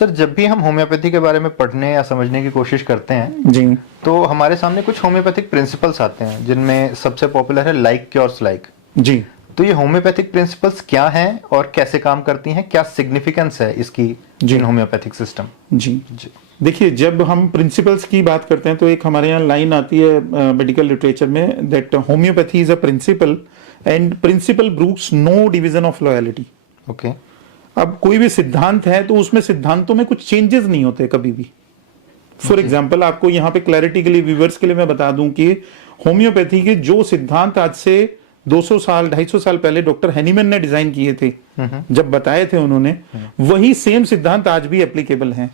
Sir जब भी हम होम्योपैथी के बारे में पढ़ने या समझने की कोशिश करते हैं जी तो हमारे सामने कुछ होम्योपैथिक प्रिंसिपल्स आते हैं जिनमें सबसे पॉपुलर है लाइक क्योर्स लाइक। जी तो ये होम्योपैथिक प्रिंसिपल्स क्या हैं और कैसे काम करती हैं, क्या सिग्निफिकेंस है इसकी इन होम्योपैथिक सिस्टम? जी देखिए, जब हम प्रिंसिपल्स की बात करते हैं तो एक हमारे यहाँ लाइन आती है मेडिकल लिटरेचर में, that homeopathy is a principle and principle brooks no division of loyalty. Okay. अब कोई भी सिद्धांत है तो उसमें सिद्धांतों में कुछ चेंजेस नहीं होते कभी भी। फॉर एग्जाम्पल, आपको यहाँ पे क्लैरिटी के लिए, व्यूवर्स के लिए मैं बता दूं कि होम्योपैथी के जो सिद्धांत आज से 200 साल 250 साल पहले डॉक्टर हैनीमैन ने डिजाइन किए थे, जब बताए थे उन्होंने, वही सेम सिद्धांत आज भी एप्लीकेबल हैं।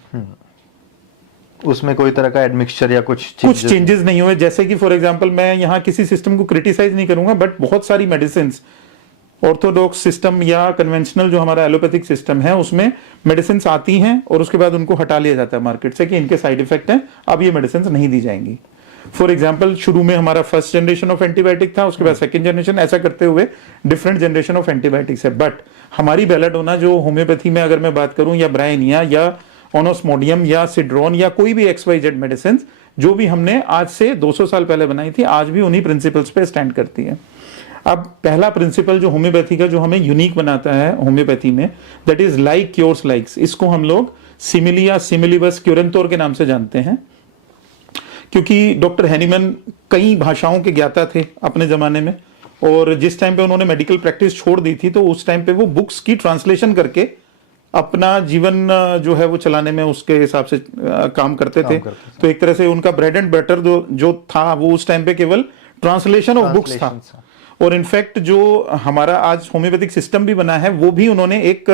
उसमें कोई तरह का एडमिक्सचर या कुछ चेंजेस नहीं हुए। जैसे कि फॉर एग्जांपल, मैं यहाँ किसी सिस्टम को क्रिटिसाइज नहीं करूंगा, बट बहुत सारी मेडिसिन, ऑर्थोडॉक्स सिस्टम या कन्वेंशनल जो हमारा एलोपैथिक सिस्टम है, उसमें मेडिसिन आती हैं और उसके बाद उनको हटा लिया जाता है मार्केट से कि इनके साइड इफेक्ट हैं, अब ये मेडिसिन नहीं दी जाएंगी। फॉर एग्जाम्पल, शुरू में हमारा फर्स्ट जनरेशन ऑफ एंटीबायोटिक था, उसके बाद सेकंड जनरेशन, ऐसा करते हुए डिफरेंट जनरेशन ऑफ एंटीबायोटिक्स है। बट हमारी बेलाडोना जो होम्योपैथी में अगर मैं बात करूं, या ब्रायनिया या ओनोस्मोडियम या सिड्रोन या कोई भी XYZ मेडिसिन जो भी हमने आज से 200 साल पहले बनाई थी, आज भी उन्हीं प्रिंसिपल्स पे स्टैंड करती है। अब पहला प्रिंसिपल जो होम्योपैथी का, जो हमें यूनिक बनाता है होम्योपैथी में, that is like cures likes. इसको हम लोग सिमिली या सिमिलीबस क्यूरेंतोर के नाम से जानते हैं, क्योंकि डॉक्टर हैनीमैन कई भाषाओं के ज्ञाता थे अपने जमाने में, और जिस टाइम पे उन्होंने मेडिकल प्रैक्टिस छोड़ दी थी तो उस टाइम पे वो बुक्स की ट्रांसलेशन करके अपना जीवन जो है वो चलाने में उसके हिसाब से काम करते थे। तो एक तरह से उनका ब्रेड एंड बटर जो था वो उस टाइम पे केवल ट्रांसलेशन ऑफ बुक्स था। और इनफैक्ट जो हमारा आज होम्योपैथिक सिस्टम भी बना है, वो भी उन्होंने एक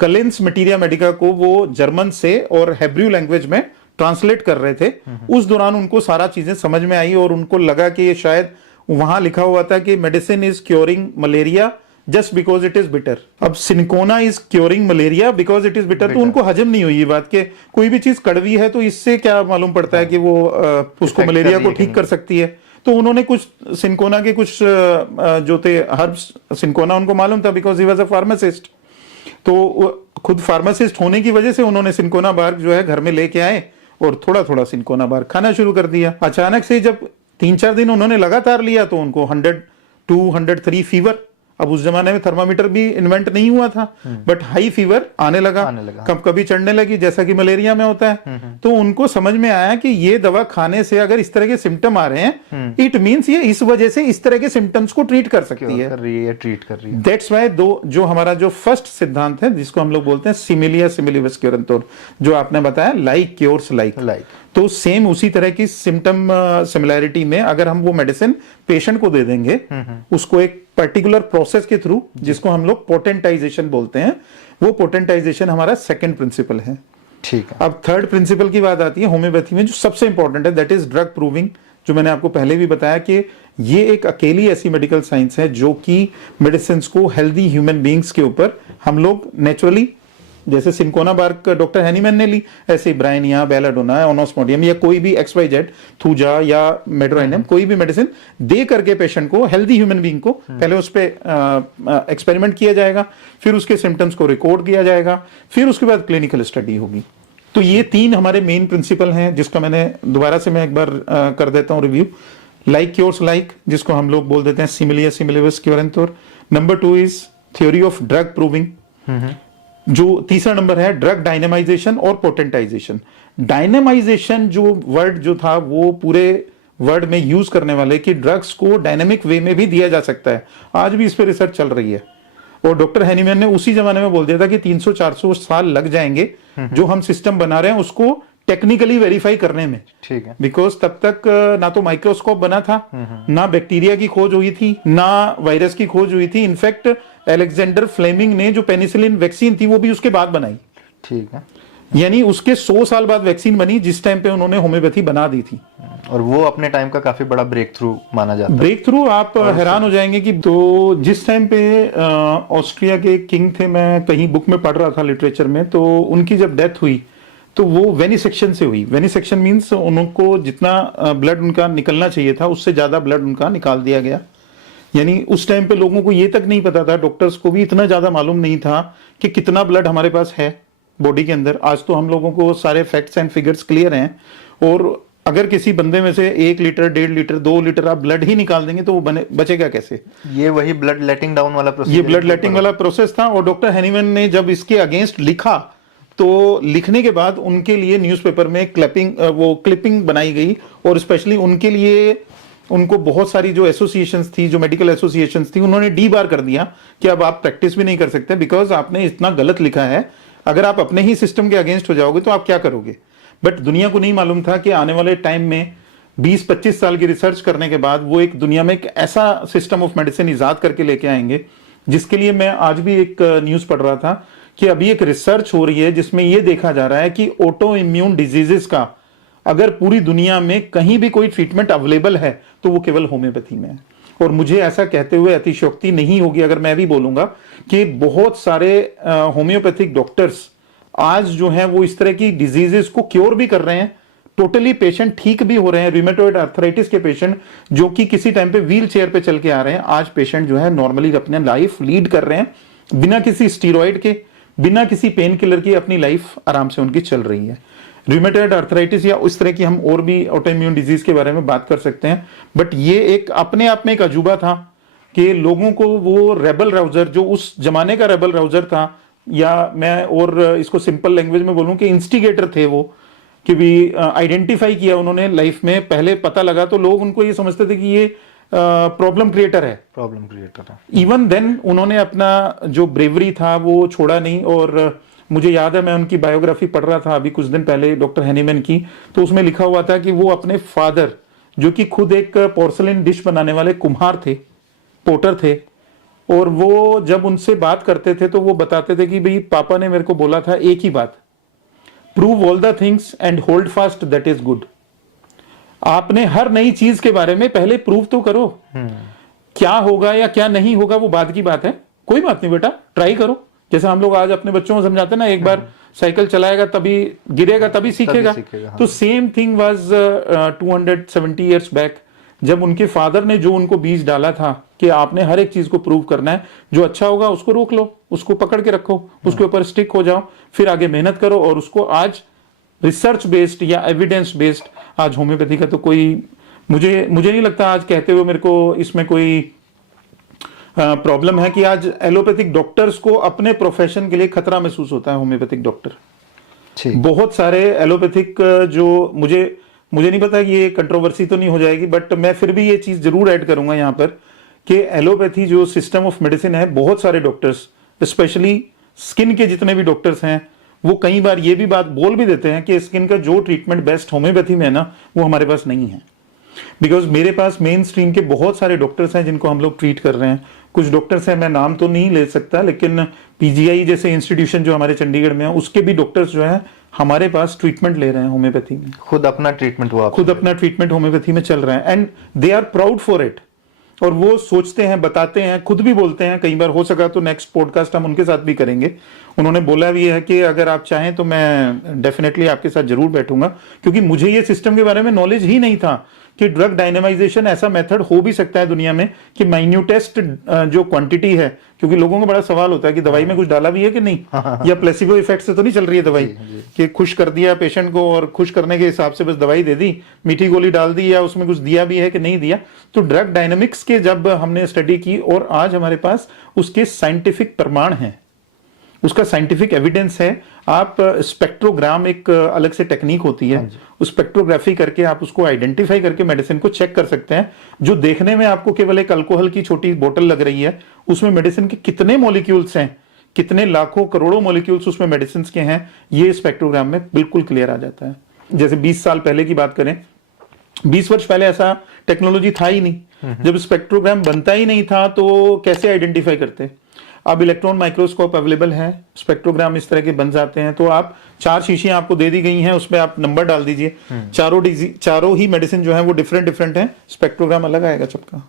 कलेंस मटीरिया मेडिका को वो जर्मन से और हेब्रू लैंग्वेज में ट्रांसलेट कर रहे थे। उस दौरान उनको सारा चीजें समझ में आई और उनको लगा कि ये शायद, वहां लिखा हुआ था कि medicine is curing malaria just because it is bitter. अब cinchona is curing malaria because it is bitter, तो उनको हजम नहीं हुई ये बात कि कोई भी चीज कड़वी है तो इससे क्या मालूम पड़ता है कि वो उसको मलेरिया को ठीक कर सकती है। तो उन्होंने कुछ सिनकोना के कुछ जो थे हर्ब्स, सिनकोना उनको मालूम था because he was a pharmacist. तो खुद फार्मासिस्ट होने की वजह से उन्होंने सिनकोना बार्क जो है घर में लेके आए और थोड़ा थोड़ा सिनकोना बार्क खाना शुरू कर दिया। अचानक से जब 3-4 दिन उन्होंने लगातार लिया तो उनको 102, 103 फीवर। अब उस जमाने में थर्मामीटर भी इन्वेंट नहीं हुआ था, बट हाई फीवर आने लगा। कब कभी चढ़ने लगी, जैसा कि मलेरिया में होता है। तो उनको समझ में आया कि ये दवा खाने से अगर इस तरह के सिम्टम आ रहे हैं, इट मींस ये इस वजह से इस तरह के सिम्टम्स को ट्रीट कर सकती है, ट्रीट कर रही है। दैट्स वाई जो हमारा जो फर्स्ट सिद्धांत है, जिसको हम लोग बोलते हैं सिमिलिया सिमिलीबस क्यूरेंतोर, जो आपने बताया लाइक क्योर्स लाइक, तो सेम उसी तरह की सिम्टम सिमिलैरिटी में अगर हम वो मेडिसिन पेशेंट को दे देंगे, उसको एक पर्टिकुलर प्रोसेस के थ्रू, जिसको हम लोग पोटेंटाइजेशन बोलते हैं, वो पोटेंटाइजेशन हमारा सेकंड प्रिंसिपल है। ठीक है। अब थर्ड प्रिंसिपल की बात आती है होम्योपैथी में, जो सबसे इंपॉर्टेंट है, दैट इज ड्रग प्रूविंग। जो मैंने आपको पहले भी बताया कि ये एक अकेली ऐसी मेडिकल साइंस है जो कि मेडिसिन को हेल्दी ह्यूमन बींग्स के ऊपर हम लोग नेचुरली, जैसे सिनकोना बार्क डॉक्टर हैनीमैन ने ली, ऐसे ब्रायनिया, बेलाडोना, ओनोस्मोडियम या कोई भी XYZ, थूजा या मेड्रोइनम, कोई भी मेडिसिन दे करके पेशेंट को, हेल्दी ह्यूमन बीइंग को, पहले उस पर एक्सपेरिमेंट किया जाएगा, फिर उसके सिम्टम्स को रिकॉर्ड किया जाएगा, फिर उसके बाद क्लिनिकल स्टडी होगी। तो ये 3 हमारे मेन प्रिंसिपल हैं, जिसका मैंने दोबारा से मैं एक बार कर देता हूं रिव्यू। लाइक क्योर्स लाइक, जिसको हम लोग बोल देते हैं सिमिलिया सिमिलीबस क्यूरेंतोर। Number 2 is theory of drug proving. जो तीसरा नंबर है ड्रग डायनेमाइजेशन और पोटेंटाइजेशन। डायनेमाइजेशन जो वर्ड जो था, वो पूरे वर्ड में यूज करने वाले कि ड्रग्स को डायनेमिक वे में भी दिया जा सकता है। आज भी इस पर रिसर्च चल रही है, और डॉक्टर हैनीमैन ने उसी जमाने में बोल दिया था कि 300-400 साल लग जाएंगे जो हम सिस्टम बना रहे हैं उसको टेक्निकली वेरीफाई करने में। ठीक है। बिकॉज तब तक ना तो माइक्रोस्कोप बना था, ना बैक्टीरिया की खोज हुई थी, ना वायरस की खोज हुई थी। इनफैक्ट अलेक्जेंडर फ्लेमिंग ने जो पेनिसिलिन वैक्सीन थी वो भी उसके बाद बनाई। ठीक है। यानी उसके 100 साल बाद वैक्सीन बनी, जिस टाइम पे उन्होंने होम्योपैथी बना दी थी, और वो अपने टाइम का काफी बड़ा ब्रेक थ्रू माना जाता है। ब्रेक थ्रू, आप हैरान हो जाएंगे कि तो जिस टाइम पे ऑस्ट्रिया के किंग थे, मैं कहीं बुक में पढ़ रहा था लिटरेचर में, तो उनकी जब डेथ हुई तो वो वेनिसेक्शन से हुई। वेनिसेक्शन मींस उनको जितना ब्लड उनका निकलना चाहिए था उससे ज्यादा ब्लड उनका निकाल दिया गया। यानी उस टाइम पे लोगों को ये तक नहीं पता था, डॉक्टर्स को भी इतना ज्यादा मालूम नहीं था कि कितना ब्लड हमारे पास है। बॉडी के अंदर। आज तो हम लोगों को सारे फैक्ट्स एंड फिगर्स क्लियर हैं, और अगर किसी बंदे में से 1 लीटर 1.5 लीटर 2 लीटर आप ब्लड ही निकाल देंगे तो वो बचेगा कैसे? ये वही ब्लड लेटिंग डाउन वाला प्रोसेस, ये ब्लड लेटिंग वाला प्रोसेस था। और डॉक्टर हैनीमैन ने जब इसके अगेंस्ट लिखा तो लिखने के बाद उनके लिए न्यूज़पेपर में क्लिपिंग बनाई गई, और स्पेशली उनके लिए उनको बहुत सारी जो एसोसिएशंस थी, जो मेडिकल एसोसिएशंस थी, उन्होंने डीबार कर दिया कि अब आप प्रैक्टिस भी नहीं कर सकते बिकॉज आपने इतना गलत लिखा है। अगर आप अपने ही सिस्टम के अगेंस्ट हो जाओगे तो आप क्या करोगे? बट दुनिया को नहीं मालूम था कि आने वाले टाइम में 20-25 साल की रिसर्च करने के बाद वो एक दुनिया में एक ऐसा सिस्टम ऑफ मेडिसिन इजाद करके लेके आएंगे, जिसके लिए मैं आज भी एक न्यूज पढ़ रहा था कि अभी एक रिसर्च हो रही है जिसमें यह देखा जा रहा है कि ऑटो इम्यून डिजीजेस का अगर पूरी दुनिया में कहीं भी कोई ट्रीटमेंट अवेलेबल है तो वो केवल होम्योपैथी में है। और मुझे ऐसा कहते हुए अतिशयोक्ति नहीं होगी अगर मैं भी बोलूंगा कि बहुत सारे होम्योपैथिक डॉक्टर्स आज जो हैं वो इस तरह की डिजीजेस को क्योर भी कर रहे हैं, टोटली पेशेंट ठीक भी हो रहे हैं। रूमेटॉइड आर्थराइटिस के पेशेंट जो कि किसी टाइम पे व्हील चेयर पे चल के आ रहे हैं, आज पेशेंट जो है नॉर्मली अपने लाइफ लीड कर रहे हैं बिना किसी स्टीरॉइड के, बिना किसी पेन किलर की अपनी लाइफ आराम से उनकी चल रही है। रूमेटॉइड आर्थराइटिस या उस तरह की हम और भी ऑटोइम्यून डिजीज के बारे में बात कर सकते हैं, बट ये एक अपने आप में एक अजूबा था कि लोगों को वो रेबल राउजर जो उस जमाने का रेबल राउजर था, या मैं और इसको सिंपल लैंग्वेज में बोलूं कि इंस्टिगेटर थे वो, कि भी आइडेंटिफाई किया उन्होंने लाइफ में। पहले पता लगा तो लोग उनको ये समझते थे कि ये प्रॉब्लम क्रिएटर है। इवन देन उन्होंने अपना जो ब्रेवरी था वो छोड़ा नहीं। और मुझे याद है मैं उनकी बायोग्राफी पढ़ रहा था अभी कुछ दिन पहले डॉक्टर हैनीमैन की, तो उसमें लिखा हुआ था कि वो अपने फादर जो कि खुद एक पोर्सलिन डिश बनाने वाले कुम्हार थे, पोटर थे, और वो जब उनसे बात करते थे तो वो बताते थे कि भाई पापा ने मेरे को बोला था एक ही बात, prove all the things and hold fast that is good. आपने हर नई चीज के बारे में पहले प्रूव तो करो, क्या होगा या क्या नहीं होगा वो बाद की बात है, कोई बात नहीं बेटा ट्राई करो। जैसे हम लोग आज अपने बच्चों को समझाते हैं ना, एक बार साइकिल चलाएगा तभी गिरेगा तभी सीखेगा, तो same thing was 270 years back, जब उनके फादर ने जो उनको बीज डाला था कि आपने हर एक चीज को प्रूव करना है, जो अच्छा होगा उसको रोक लो, उसको पकड़ के रखो, उसके ऊपर स्टिक हो जाओ, फिर आगे मेहनत करो, और उसको आज रिसर्च बेस्ड या एविडेंस बेस्ड आज होम्योपैथी का तो कोई मुझे नहीं लगता आज कहते हुए मेरे को इसमें कोई प्रॉब्लम है कि आज एलोपैथिक डॉक्टर्स को अपने प्रोफेशन के लिए खतरा महसूस होता है। होम्योपैथिक डॉक्टर बहुत सारे एलोपैथिक जो मुझे नहीं पता कि ये कंट्रोवर्सी तो नहीं हो जाएगी, बट मैं फिर भी ये चीज जरूर ऐड करूंगा यहाँ पर कि एलोपैथी जो सिस्टम ऑफ मेडिसिन है, बहुत सारे डॉक्टर्स स्पेशली स्किन के जितने भी डॉक्टर्स हैं वो कई बार ये भी बात बोल भी देते हैं कि स्किन का जो ट्रीटमेंट बेस्ट होम्योपैथी में है ना वो हमारे पास नहीं है। बिकॉज मेरे पास मेन स्ट्रीम के बहुत सारे डॉक्टर्स हैं जिनको हम लोग ट्रीट कर रहे हैं। कुछ डॉक्टर्स हैं, मैं नाम तो नहीं ले सकता, लेकिन पीजीआई जैसे इंस्टीट्यूशन जो हमारे चंडीगढ़ में है उसके भी डॉक्टर्स जो है हमारे पास ट्रीटमेंट ले रहे हैं होम्योपैथी में। खुद अपना ट्रीटमेंट होम्योपैथी में चल रहा है and they are proud for it. और वो सोचते हैं, बताते हैं, खुद भी बोलते हैं, कई बार हो सका तो नेक्स्ट पॉडकास्ट हम उनके साथ भी करेंगे। उन्होंने बोला भी है कि अगर आप चाहें तो मैं डेफिनेटली आपके साथ जरूर बैठूंगा, क्योंकि मुझे ये सिस्टम के बारे में नॉलेज ही नहीं था कि ड्रग डायनेमाइजेशन ऐसा मेथड हो भी सकता है दुनिया में कि माइन्यूटेस्ट जो क्वांटिटी है, क्योंकि लोगों को बड़ा सवाल होता है कि दवाई में कुछ डाला भी है कि नहीं, या प्लेसिबो इफेक्ट से तो नहीं चल रही है दवाई कि खुश कर दिया पेशेंट को और खुश करने के हिसाब से बस दवाई दे दी, मीठी गोली डाल दी, या उसमें कुछ दिया भी है कि नहीं दिया। तो ड्रग डायनेमिक्स के जब हमने स्टडी की और आज हमारे पास उसके साइंटिफिक प्रमाण हैं, उसका साइंटिफिक एविडेंस है। आप स्पेक्ट्रोग्राम एक अलग से टेक्निक होती है, उस स्पेक्ट्रोग्राफी करके आप उसको आइडेंटिफाई करके मेडिसिन को चेक कर सकते हैं, जो देखने में आपको केवल एक अल्कोहल की छोटी बोतल लग रही है, उसमें मेडिसिन के कितने मॉलिक्यूल्स हैं, कितने लाखों करोड़ों मॉलिक्यूल्स उसमें मेडिसिन के हैं, ये स्पेक्ट्रोग्राम में बिल्कुल क्लियर आ जाता है। जैसे 20 साल पहले की बात करें, 20 वर्ष पहले ऐसा टेक्नोलॉजी था ही नहीं, जब स्पेक्ट्रोग्राम बनता ही नहीं था तो कैसे आइडेंटिफाई करते। अब इलेक्ट्रॉन माइक्रोस्कोप अवेलेबल है, स्पेक्ट्रोग्राम इस तरह के बन जाते हैं, तो आप 4 शीशियां आपको दे दी गई हैं, उसमें आप नंबर डाल दीजिए, चारों ही मेडिसिन जो है वो डिफरेंट हैं, स्पेक्ट्रोग्राम अलग आएगा सबका।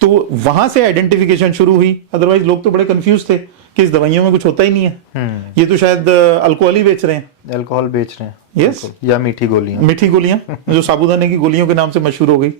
तो वहां से आइडेंटिफिकेशन शुरू हुई। अदरवाइज लोग तो बड़े कंफ्यूज थे कि इस दवाइयों में कुछ होता ही नहीं है, ये तो शायद अल्कोहल ही बेच रहे हैं, अल्कोहल बेच रहे हैं, यस, या मीठी गोलियां जो साबूदाने की गोलियों के नाम से मशहूर हो गई।